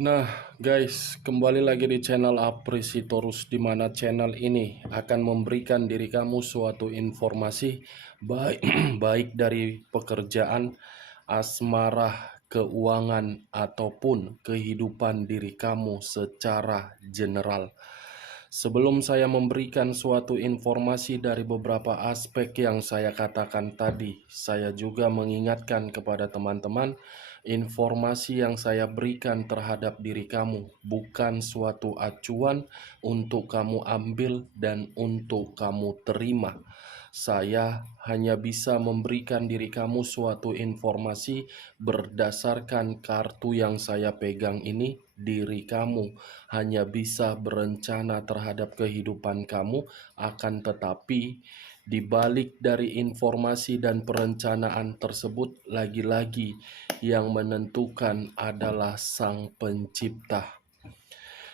Nah, guys, kembali lagi di channel Apresitorus, di mana channel ini akan memberikan diri kamu suatu informasi baik baik dari pekerjaan, asmara, keuangan ataupun kehidupan diri kamu secara general. Sebelum saya memberikan suatu informasi dari beberapa aspek yang saya katakan tadi, saya juga mengingatkan kepada teman-teman, informasi yang saya berikan terhadap diri kamu bukan suatu acuan untuk kamu ambil dan untuk kamu terima. Saya hanya bisa memberikan diri kamu suatu informasi berdasarkan kartu yang saya pegang ini. Diri kamu hanya bisa berencana terhadap kehidupan kamu, akan tetapi di balik dari informasi dan perencanaan tersebut, lagi-lagi yang menentukan adalah Sang Pencipta.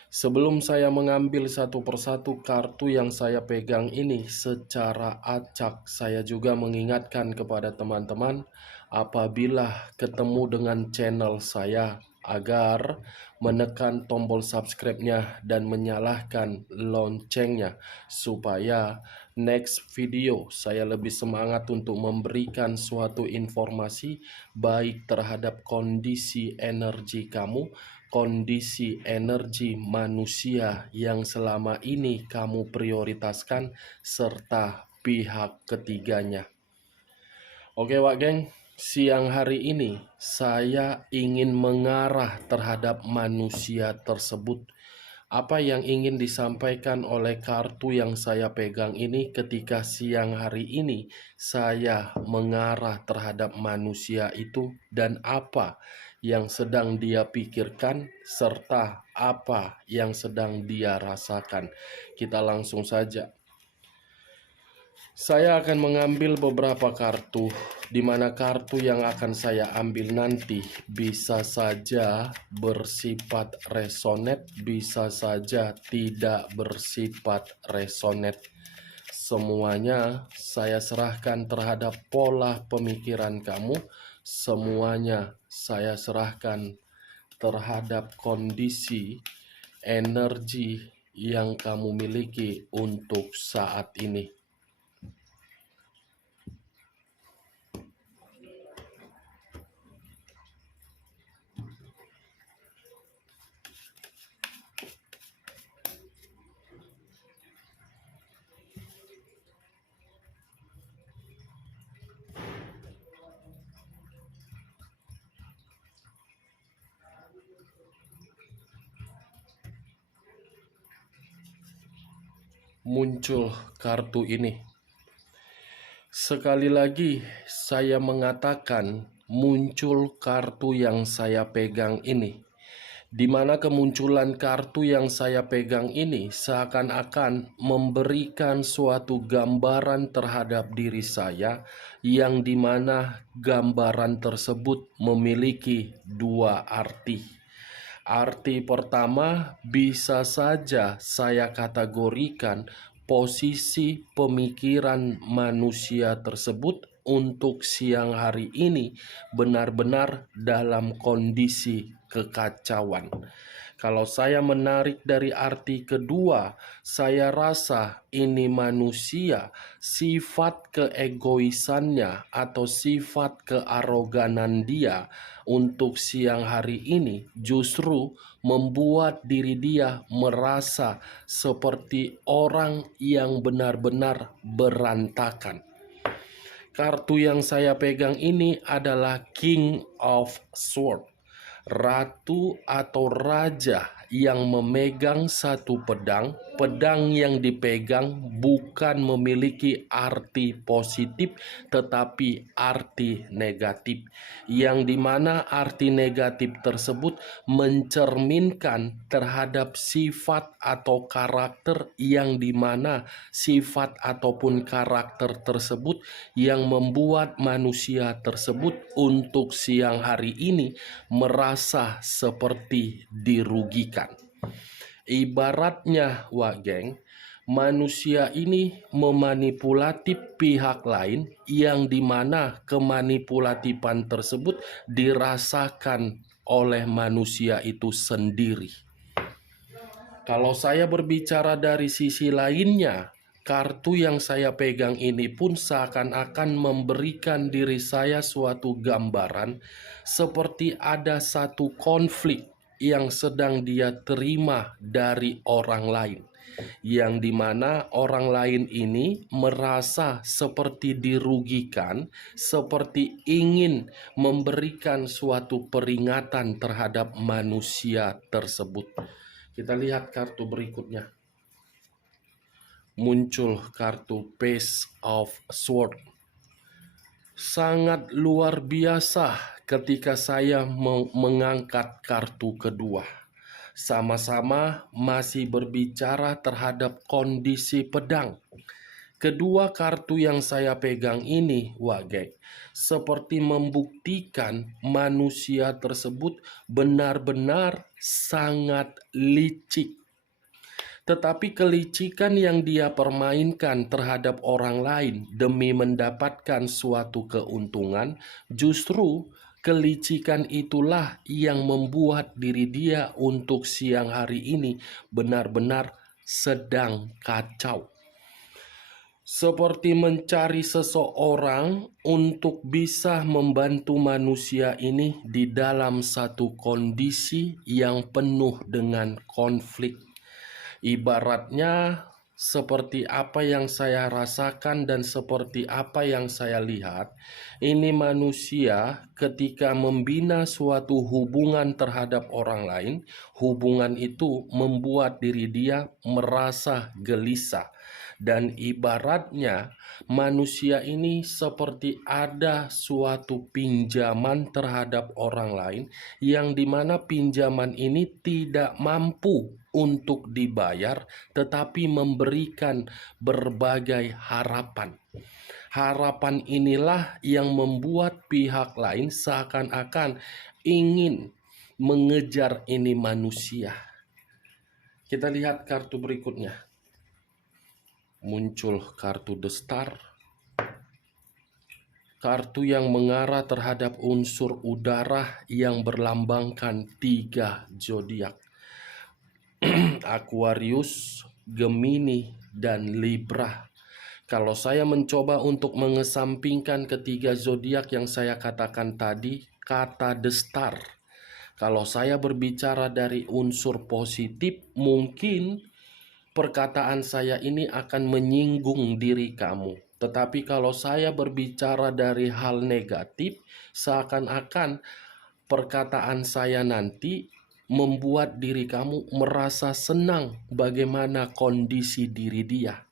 Sebelum saya mengambil satu persatu kartu yang saya pegang ini secara acak, saya juga mengingatkan kepada teman-teman apabila ketemu dengan channel saya agar menekan tombol subscribe-nya dan menyalakan loncengnya supaya next video saya lebih semangat untuk memberikan suatu informasi baik terhadap kondisi energi kamu, kondisi energi manusia yang selama ini kamu prioritaskan, serta pihak ketiganya. Oke Wak Geng, siang hari ini saya ingin mengarah terhadap manusia tersebut. Apa yang ingin disampaikan oleh kartu yang saya pegang ini ketika siang hari ini saya mengarah terhadap manusia itu, dan apa yang sedang dia pikirkan serta apa yang sedang dia rasakan. Kita langsung saja. Saya akan mengambil beberapa kartu, di mana kartu yang akan saya ambil nanti bisa saja bersifat resonate, bisa saja tidak bersifat resonate. Semuanya saya serahkan terhadap pola pemikiran kamu, semuanya saya serahkan terhadap kondisi energi yang kamu miliki untuk saat ini. Muncul kartu ini. Sekali lagi saya mengatakan muncul kartu yang saya pegang ini, di mana kemunculan kartu yang saya pegang ini seakan-akan memberikan suatu gambaran terhadap diri saya, yang dimana gambaran tersebut memiliki dua arti. Arti pertama bisa saja saya kategorikan posisi pemikiran manusia tersebut untuk siang hari ini benar-benar dalam kondisi kekacauan. Kalau saya menarik dari arti kedua, saya rasa ini manusia, sifat keegoisannya atau sifat kearoganan dia untuk siang hari ini justru membuat diri dia merasa seperti orang yang benar-benar berantakan. Kartu yang saya pegang ini adalah King of Swords, ratu atau raja yang memegang satu pedang. Pedang yang dipegang bukan memiliki arti positif tetapi arti negatif, yang dimana arti negatif tersebut mencerminkan terhadap sifat atau karakter, yang dimana sifat ataupun karakter tersebut yang membuat manusia tersebut untuk siang hari ini merasa seperti dirugikan. Ibaratnya Wak Geng, manusia ini memanipulatif pihak lain, yang dimana kemanipulatifan tersebut dirasakan oleh manusia itu sendiri. Kalau saya berbicara dari sisi lainnya, kartu yang saya pegang ini pun seakan-akan memberikan diri saya suatu gambaran seperti ada satu konflik yang sedang dia terima dari orang lain, yang dimana orang lain ini merasa seperti dirugikan, seperti ingin memberikan suatu peringatan terhadap manusia tersebut. Kita lihat kartu berikutnya. Muncul kartu Page of Swords. Sangat luar biasa ketika saya mengangkat kartu kedua. Sama-sama masih berbicara terhadap kondisi pedang. Kedua kartu yang saya pegang ini, Wage, seperti membuktikan manusia tersebut benar-benar sangat licik. Tetapi kelicikan yang dia permainkan terhadap orang lain demi mendapatkan suatu keuntungan, justru kelicikan itulah yang membuat diri dia untuk siang hari ini benar-benar sedang kacau. Seperti mencari seseorang untuk bisa membantu manusia ini di dalam satu kondisi yang penuh dengan konflik. Ibaratnya seperti apa yang saya rasakan dan seperti apa yang saya lihat, ini manusia ketika membina suatu hubungan terhadap orang lain, hubungan itu membuat diri dia merasa gelisah. Dan ibaratnya manusia ini seperti ada suatu pinjaman terhadap orang lain, yang dimana pinjaman ini tidak mampu untuk dibayar, tetapi memberikan berbagai harapan. Harapan inilah yang membuat pihak lain seakan-akan ingin mengejar ini manusia. Kita lihat kartu berikutnya. Muncul kartu The Star. Kartu yang mengarah terhadap unsur udara yang berlambangkan 3 zodiak. Aquarius, Gemini, dan Libra. Kalau saya mencoba untuk mengesampingkan ketiga zodiak yang saya katakan tadi, kata The Star, kalau saya berbicara dari unsur positif, mungkin perkataan saya ini akan menyinggung diri kamu. Tetapi kalau saya berbicara dari hal negatif, seakan-akan perkataan saya nanti membuat diri kamu merasa senang bagaimana kondisi diri dia.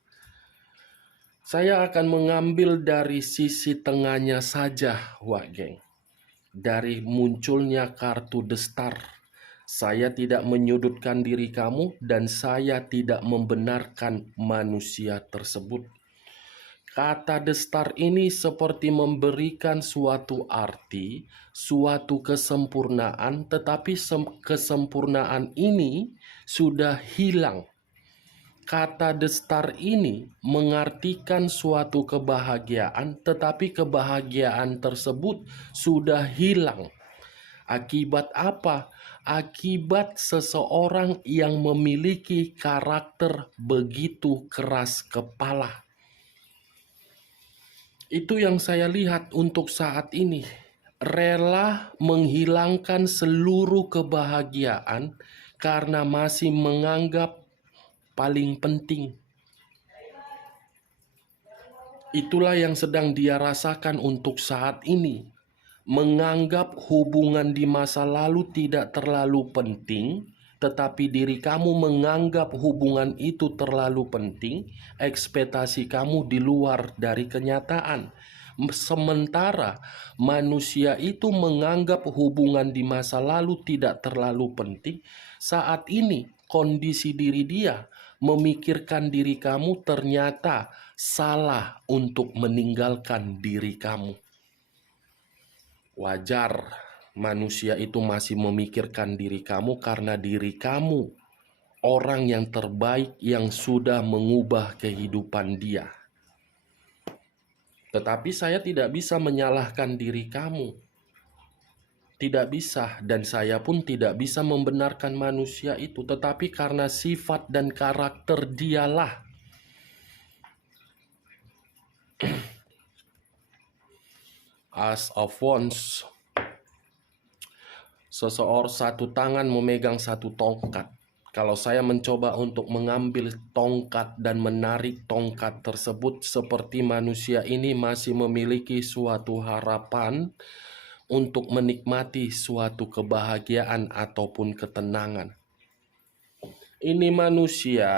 Saya akan mengambil dari sisi tengahnya saja, Wak Geng. Dari munculnya kartu The Star. Saya tidak menyudutkan diri kamu dan saya tidak membenarkan manusia tersebut. Kata The Star ini seperti memberikan suatu arti, suatu kesempurnaan, tetapi kesempurnaan ini sudah hilang. Kata The Star ini mengartikan suatu kebahagiaan, tetapi kebahagiaan tersebut sudah hilang. Akibat apa? Akibat seseorang yang memiliki karakter begitu keras kepala. Itu yang saya lihat untuk saat ini. Rela menghilangkan seluruh kebahagiaan karena masih menganggap paling penting. Itulah yang sedang dia rasakan untuk saat ini. Menganggap hubungan di masa lalu tidak terlalu penting, tetapi diri kamu menganggap hubungan itu terlalu penting, ekspektasi kamu di luar dari kenyataan. Sementara manusia itu menganggap hubungan di masa lalu tidak terlalu penting, saat ini kondisi diri dia memikirkan diri kamu ternyata salah untuk meninggalkan diri kamu. Wajar manusia itu masih memikirkan diri kamu karena diri kamu orang yang terbaik yang sudah mengubah kehidupan dia. Tetapi saya tidak bisa menyalahkan diri kamu. Tidak bisa, dan saya pun tidak bisa membenarkan manusia itu, tetapi karena sifat dan karakter dialah. As of Wands, seseorang satu tangan memegang satu tongkat. Kalau saya mencoba untuk mengambil tongkat dan menarik tongkat tersebut, seperti manusia ini masih memiliki suatu harapan untuk menikmati suatu kebahagiaan ataupun ketenangan. Ini manusia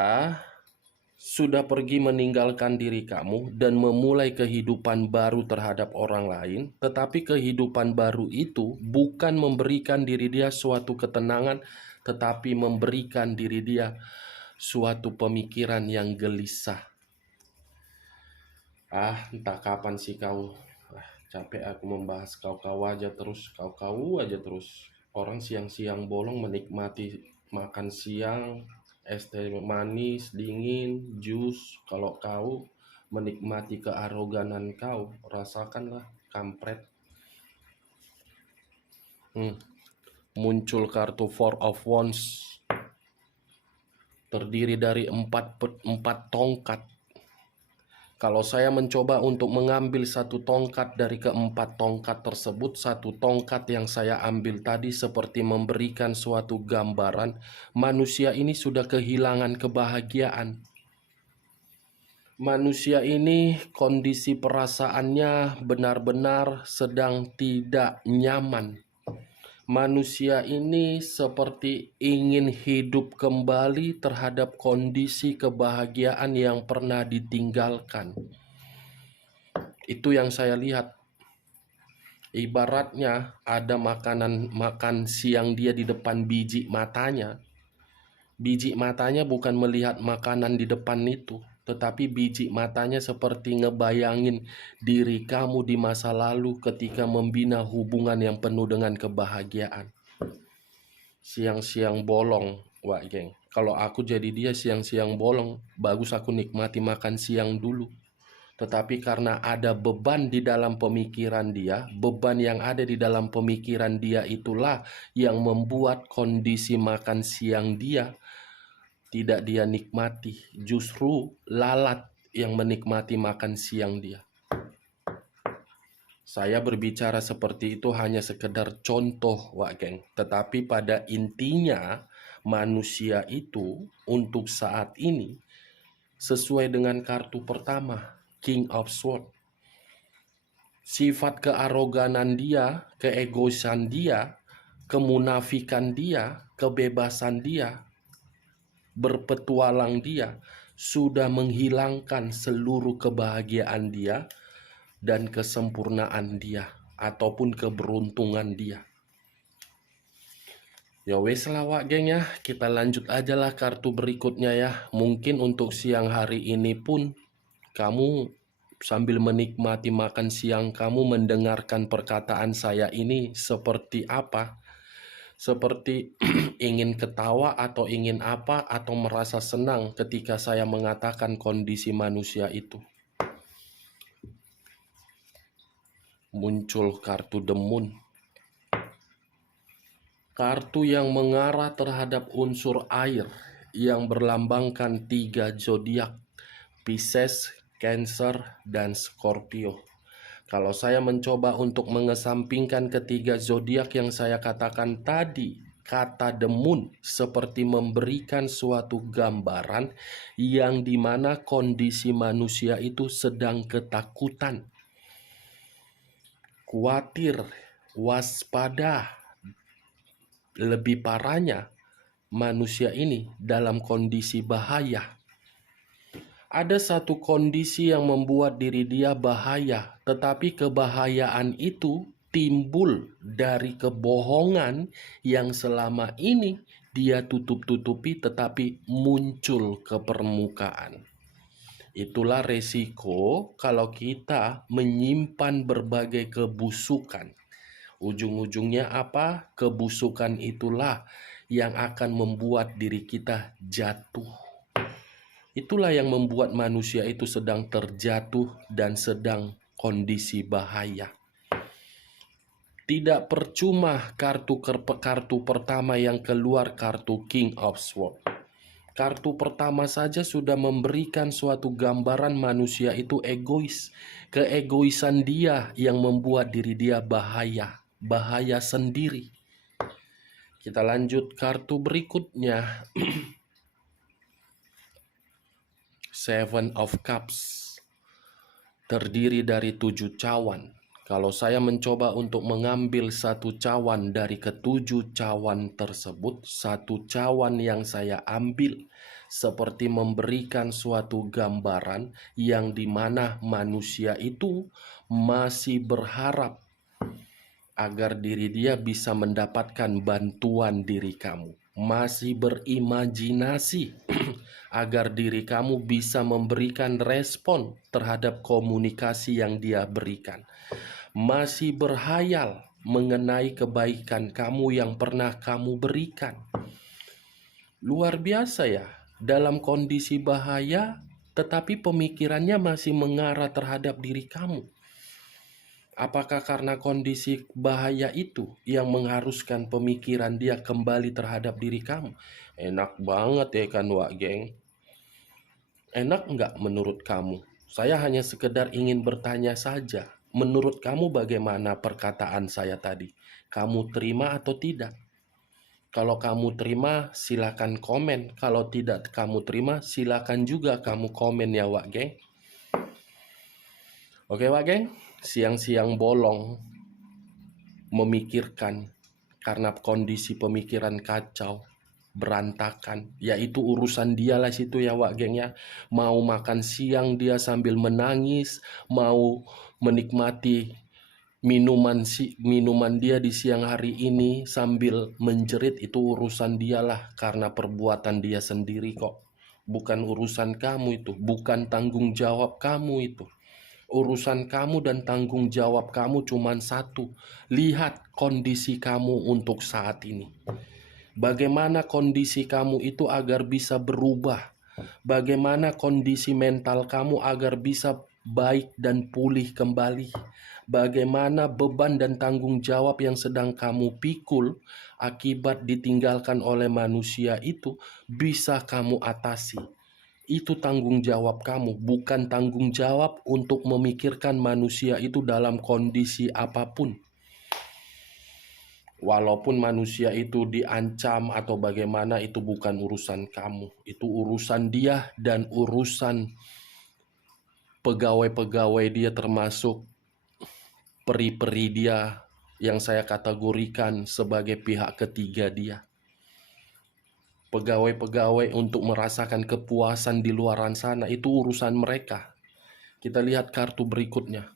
sudah pergi meninggalkan diri kamu dan memulai kehidupan baru terhadap orang lain, tetapi kehidupan baru itu bukan memberikan diri dia suatu ketenangan, tetapi memberikan diri dia suatu pemikiran yang gelisah. Entah kapan sih kau. Capek aku membahas kau-kau aja terus, kau-kau aja terus. Orang siang-siang bolong menikmati makan siang, es teh manis, dingin, jus. Kalau kau menikmati kearoganan kau, rasakanlah, kampret. Muncul kartu Four of Wands, terdiri dari empat tongkat. Kalau saya mencoba untuk mengambil satu tongkat dari keempat tongkat tersebut, satu tongkat yang saya ambil tadi seperti memberikan suatu gambaran, manusia ini sudah kehilangan kebahagiaan. Manusia ini kondisi perasaannya benar-benar sedang tidak nyaman. Manusia ini seperti ingin hidup kembali terhadap kondisi kebahagiaan yang pernah ditinggalkan. Itu yang saya lihat. Ibaratnya ada makan siang dia di depan biji matanya. Biji matanya bukan melihat makanan di depan itu, tetapi biji matanya seperti ngebayangin diri kamu di masa lalu ketika membina hubungan yang penuh dengan kebahagiaan. Siang-siang bolong, wah geng. Kalau aku jadi dia siang-siang bolong, bagus aku nikmati makan siang dulu. Tetapi karena ada beban di dalam pemikiran dia, beban yang ada di dalam pemikiran dia itulah yang membuat kondisi makan siang dia tidak dia nikmati, justru lalat yang menikmati makan siang dia. Saya berbicara seperti itu hanya sekedar contoh, Wak Geng. Tetapi pada intinya manusia itu untuk saat ini sesuai dengan kartu pertama, King of Swords. Sifat kearoganan dia, keegoisan dia, kemunafikan dia, kebebasan dia, berpetualang dia sudah menghilangkan seluruh kebahagiaan dia dan kesempurnaan dia ataupun keberuntungan dia. Ya wes lah Wak Geng ya, kita lanjut aja lah kartu berikutnya ya. Mungkin untuk siang hari ini pun kamu sambil menikmati makan siang kamu mendengarkan perkataan saya ini seperti apa? Seperti ingin ketawa atau ingin apa atau merasa senang ketika saya mengatakan kondisi manusia itu. Muncul kartu The Moon. Kartu yang mengarah terhadap unsur air yang berlambangkan 3 zodiak, Pisces, Cancer, dan Scorpio. Kalau saya mencoba untuk mengesampingkan ketiga zodiak yang saya katakan tadi, kata The Moon seperti memberikan suatu gambaran yang dimana kondisi manusia itu sedang ketakutan, khawatir, waspada. Lebih parahnya, manusia ini dalam kondisi bahaya. Ada satu kondisi yang membuat diri dia bahaya, tetapi kebahayaan itu timbul dari kebohongan yang selama ini dia tutup-tutupi tetapi muncul ke permukaan. Itulah resiko kalau kita menyimpan berbagai kebusukan. Ujung-ujungnya apa? Kebusukan itulah yang akan membuat diri kita jatuh. Itulah yang membuat manusia itu sedang terjatuh dan sedang kondisi bahaya. Tidak percuma kartu pertama yang keluar, kartu King of Swords. Kartu pertama saja sudah memberikan suatu gambaran manusia itu egois. Keegoisan dia yang membuat diri dia bahaya sendiri. Kita lanjut kartu berikutnya. Seven of Cups. Terdiri dari 7 cawan. Kalau saya mencoba untuk mengambil satu cawan dari ketujuh cawan tersebut, satu cawan yang saya ambil seperti memberikan suatu gambaran yang dimana manusia itu masih berharap agar diri dia bisa mendapatkan bantuan diri kamu. Masih berimajinasi agar diri kamu bisa memberikan respon terhadap komunikasi yang dia berikan. Masih berhayal mengenai kebaikan kamu yang pernah kamu berikan. Luar biasa ya, dalam kondisi bahaya, tetapi pemikirannya masih mengarah terhadap diri kamu. Apakah karena kondisi bahaya itu yang mengharuskan pemikiran dia kembali terhadap diri kamu? Enak banget ya kan, Wak Geng? Enak nggak menurut kamu? Saya hanya sekedar ingin bertanya saja. Menurut kamu bagaimana perkataan saya tadi? Kamu terima atau tidak? Kalau kamu terima, silakan komen. Kalau tidak kamu terima, silakan juga kamu komen ya, Wak Geng. Oke, Wak Geng. Siang-siang bolong memikirkan karena kondisi pemikiran kacau, berantakan, yaitu urusan dia lah situ ya, Wak Geng ya. Mau makan siang dia sambil menangis, mau menikmati minuman dia di siang hari ini sambil menjerit, itu urusan dialah karena perbuatan dia sendiri kok. Bukan urusan kamu itu, bukan tanggung jawab kamu itu. Urusan kamu dan tanggung jawab kamu cuma satu. Lihat kondisi kamu untuk saat ini. Bagaimana kondisi kamu itu agar bisa berubah. Bagaimana kondisi mental kamu agar bisa baik dan pulih kembali. Bagaimana beban dan tanggung jawab yang sedang kamu pikul akibat ditinggalkan oleh manusia itu bisa kamu atasi. Itu tanggung jawab kamu, bukan tanggung jawab untuk memikirkan manusia itu dalam kondisi apapun. Walaupun manusia itu diancam atau bagaimana, itu bukan urusan kamu. Itu urusan dia dan urusan pegawai-pegawai dia, termasuk peri-peri dia yang saya kategorikan sebagai pihak ketiga dia. Pegawai-pegawai untuk merasakan kepuasan di luaran sana, itu urusan mereka. Kita lihat kartu berikutnya.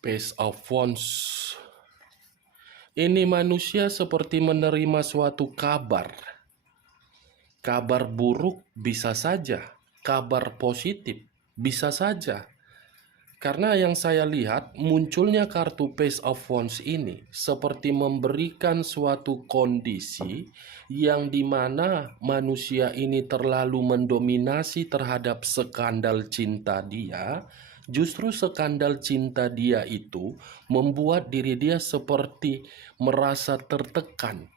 Page of Wands. Ini manusia seperti menerima suatu kabar. Kabar buruk bisa saja, kabar positif bisa saja. Karena yang saya lihat munculnya kartu Page of Wands ini seperti memberikan suatu kondisi yang dimana manusia ini terlalu mendominasi terhadap skandal cinta dia. Justru skandal cinta dia itu membuat diri dia seperti merasa tertekan.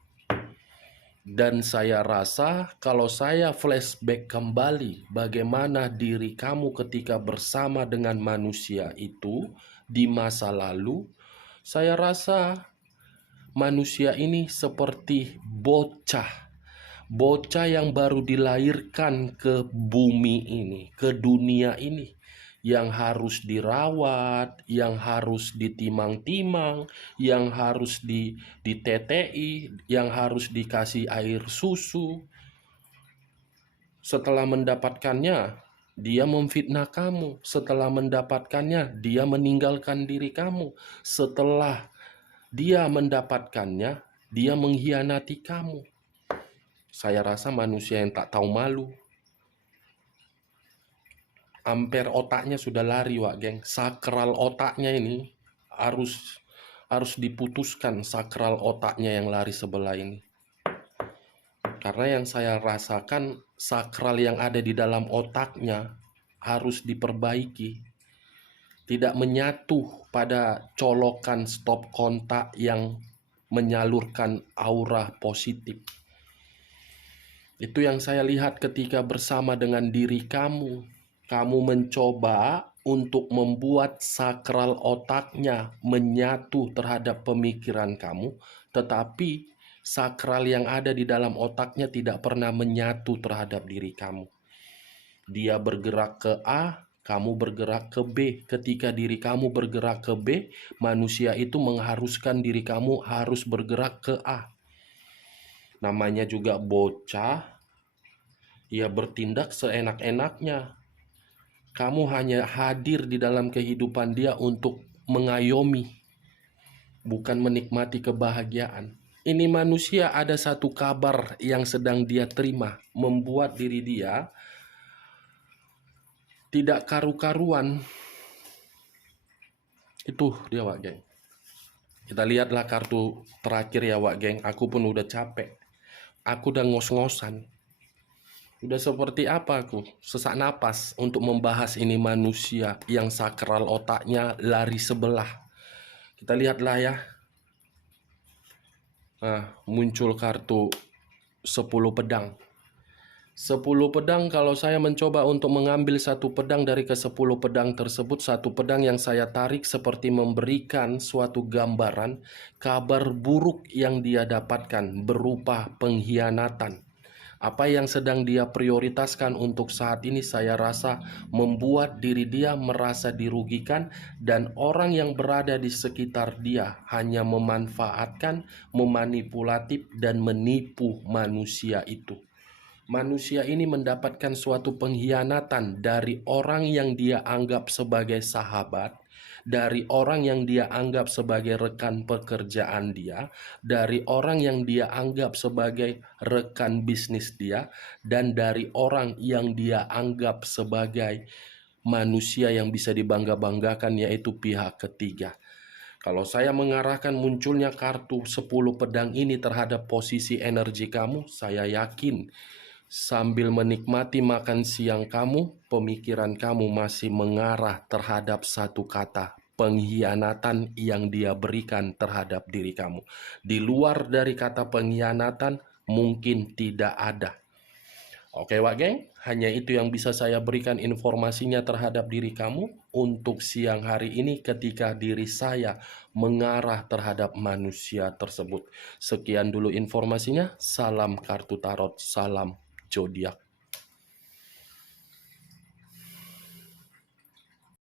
Dan saya rasa kalau saya flashback kembali bagaimana diri kamu ketika bersama dengan manusia itu di masa lalu, saya rasa manusia ini seperti bocah. Bocah yang baru dilahirkan ke bumi ini, ke dunia ini, yang harus dirawat, yang harus ditimang-timang, yang harus ditetei, yang harus dikasih air susu. Setelah mendapatkannya, dia memfitnah kamu. Setelah mendapatkannya, dia meninggalkan diri kamu. Setelah dia mendapatkannya, dia mengkhianati kamu. Saya rasa manusia yang tak tahu malu. Ampere otaknya sudah lari, Wak Geng. Sakral otaknya ini harus diputuskan, sakral otaknya yang lari sebelah ini. Karena yang saya rasakan, sakral yang ada di dalam otaknya harus diperbaiki. tidak menyatu pada colokan stop kontak yang menyalurkan aura positif. Itu yang saya lihat ketika bersama dengan diri kamu. Kamu mencoba untuk membuat sakral otaknya menyatu terhadap pemikiran kamu, tetapi sakral yang ada di dalam otaknya tidak pernah menyatu terhadap diri kamu. Dia bergerak ke A, kamu bergerak ke B. Ketika diri kamu bergerak ke B, manusia itu mengharuskan diri kamu harus bergerak ke A. Namanya juga bocah, ia bertindak seenak-enaknya. Kamu hanya hadir di dalam kehidupan dia untuk mengayomi, bukan menikmati kebahagiaan. Ini manusia ada satu kabar yang sedang dia terima, membuat diri dia tidak karu-karuan. Itu dia, Wak Geng. Kita lihatlah kartu terakhir ya, Wak Geng. Aku pun udah capek. Aku udah ngos-ngosan. Udah seperti apa aku? Sesak napas untuk membahas ini manusia yang sakral otaknya lari sebelah. Kita lihatlah ya. Nah, muncul kartu 10 pedang. 10 pedang, kalau saya mencoba untuk mengambil satu pedang dari ke-10 pedang tersebut, satu pedang yang saya tarik seperti memberikan suatu gambaran kabar buruk yang dia dapatkan berupa pengkhianatan. Apa yang sedang dia prioritaskan untuk saat ini saya rasa membuat diri dia merasa dirugikan, dan orang yang berada di sekitar dia hanya memanfaatkan, memanipulatif, dan menipu manusia itu. Manusia ini mendapatkan suatu pengkhianatan dari orang yang dia anggap sebagai sahabat, dari orang yang dia anggap sebagai rekan pekerjaan dia, dari orang yang dia anggap sebagai rekan bisnis dia, dan dari orang yang dia anggap sebagai manusia yang bisa dibangga-banggakan, yaitu pihak ketiga. Kalau saya mengarahkan munculnya kartu 10 pedang ini terhadap posisi energi kamu, saya yakin sambil menikmati makan siang kamu, pemikiran kamu masih mengarah terhadap satu kata, pengkhianatan yang dia berikan terhadap diri kamu. Di luar dari kata pengkhianatan, mungkin tidak ada. Oke, Wak Geng, hanya itu yang bisa saya berikan informasinya terhadap diri kamu untuk siang hari ini ketika diri saya mengarah terhadap manusia tersebut. Sekian dulu informasinya, salam kartu tarot, salam zodiak.